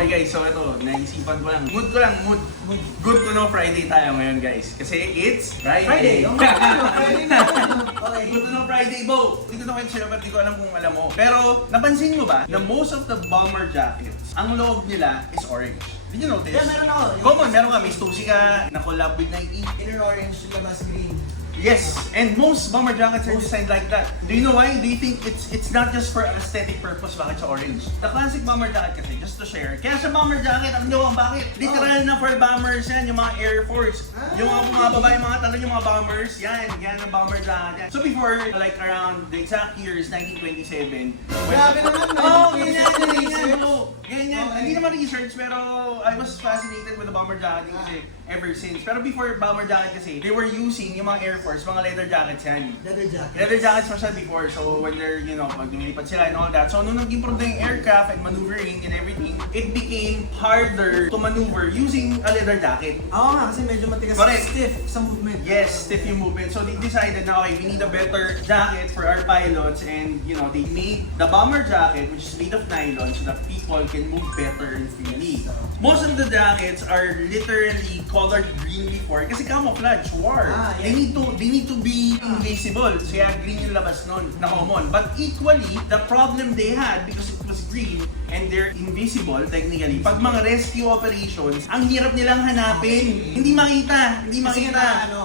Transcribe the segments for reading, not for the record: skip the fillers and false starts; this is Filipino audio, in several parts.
Okay guys, so ito, naisipan ko lang. Mood. Good to know Friday tayo ngayon guys. Kasi it's Friday. Friday na. Okay, good to know Friday, Bo. Hindi ko na kayo share, but di ko alam kung alam mo. Pero, napansin mo ba, na most of the bomber jackets, ang loob nila is orange. Did you notice? Yeah, meron ako. Common, meron ka. May Stussy ka, na-collab with Nike. Inner orange, labas green. Yes, and most bomber jackets are designed like that. Do you know why? Do you think it's not just for aesthetic purpose bakit sa orange? The classic bomber jacket kasi, just to share, kaya sa bomber jacket, alam nyo bakit? Literal na for bombers yan, yung mga Air Force. Yung mga bumababa, yung mga talon, yung mga bombers, yan ang bomber jacket yan. So before, like around the exact year is 1927. Grabe naman, Ganyan. Hindi naman research, pero I was fascinated with the bomber jacket kasi ever since. Pero before bomber jacket kasi, they were using yung mga Air Force, mga leather jackets yan. Leather jackets pa siya before, so when they're, pag lumipad sila and all that. So nung nag-improve na yung aircraft and maneuvering and everything, it became harder to maneuver using a leather jacket. Oo nga, kasi medyo matigas. Correct. Stiff sa movement. Yes, stiff yung movement. So they decided na, okay, we need a better jacket for our pilots and, they made the bomber jacket, which is made of nylon, so that people can move better and freely. Most of the jackets are literally colored green before kasi camouflage, war. They need to be invisible. So yeah, green yung labas nun na common. But equally, the problem they had because it was green and they're invisible technically. Pag mga rescue operations, ang hirap nilang hanapin. Hindi makita.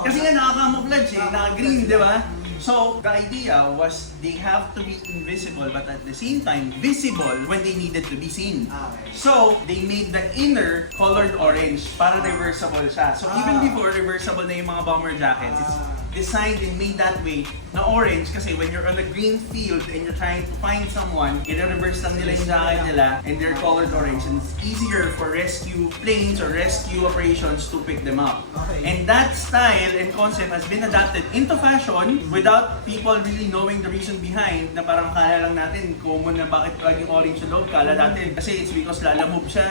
Kasi nga naka-camouflage naka-green, di ba? So, the idea was they have to be invisible but at the same time visible when they needed to be seen. So, they made the inner colored orange para reversible siya. So, even before reversible na yung mga bomber jackets, it's designed and made that way na orange kasi when you're on a green field and you're trying to find someone, i-reverse lang nila yung jacket nila and they're colored orange and it's easier for rescue planes or rescue operations to pick them up. And that style and concept has been adapted into fashion without people really knowing the reason behind na parang kala lang natin common na bakit laging orange yung loob. Kala natin kasi it's because lalamove siya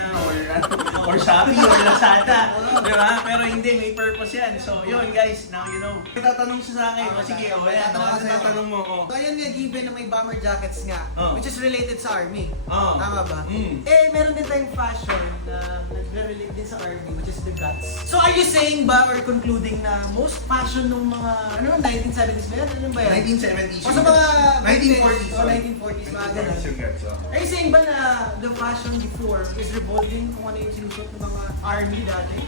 or Shopee or Lazada. Diba? Pero hindi, may purpose yan. So yun guys, now you know. Tatanong siya sa akin, sige, tatanong mo. So ayun nga, given na may bomber jackets nga, which is related sa army. Tama ba? Meron din tayong fashion na nagre-relate din sa army, which is the guts. So are you saying ba or concluding na most fashion ng mga, 1970s ba yan? Ano ba yan? 1970s. O sa mga 1940s. O 1940s, mga ganun. Are you saying ba na the fashion before is revolving kung ano yung sinusot ng mga army dati?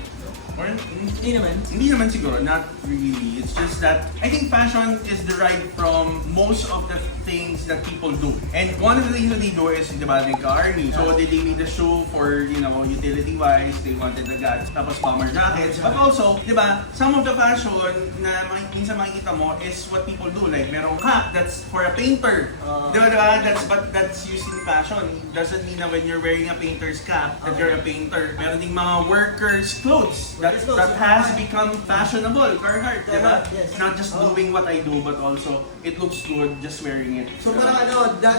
Hindi naman. Hindi naman siguro, not really. It's just that I think fashion is derived from most of the things that people do. And one of the things that they do is, di ba, army. So they need a shoe for, utility-wise, they wanted the guts, tapos bomber jackets. But also, di ba, some of the fashion na minsan makikita mo is what people do. Like, merong cap, that's for a painter. Di ba? That's used in fashion. It doesn't mean na when you're wearing a painter's cap, that you're a painter. Meron ding mga workers' clothes that has become fashionable. Carhartt, di ba? Yes. Not just doing what I do, but also it looks good just wearing it. So parang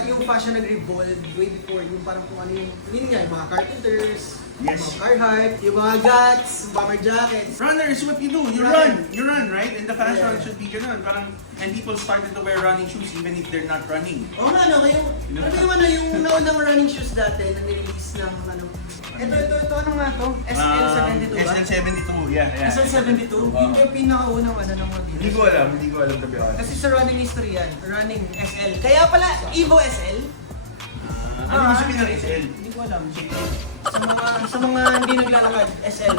yung fashion nag-revolve way before yung parang kung ano yung mga carpenters, Yes. yung mga Carhartt, yung mga guts, bomber jackets. Runners, what you do? You run, right? And the fashion should be ganun. Parang, and people started to wear running shoes even if they're not running. Oo nga, yung naunang running shoes dati na nirelease ng ito, ano nga to? SL72 ba? SL72, yeah. SL72? Yung pinakaunang ng mga dito. Hindi ko alam tabi ako. Kasi sa running history yan, running SL. Kaya pala, Evo SL? Ano yung sabihin ng SL? Hindi ko alam. Sa mga hindi naglalakad, SL.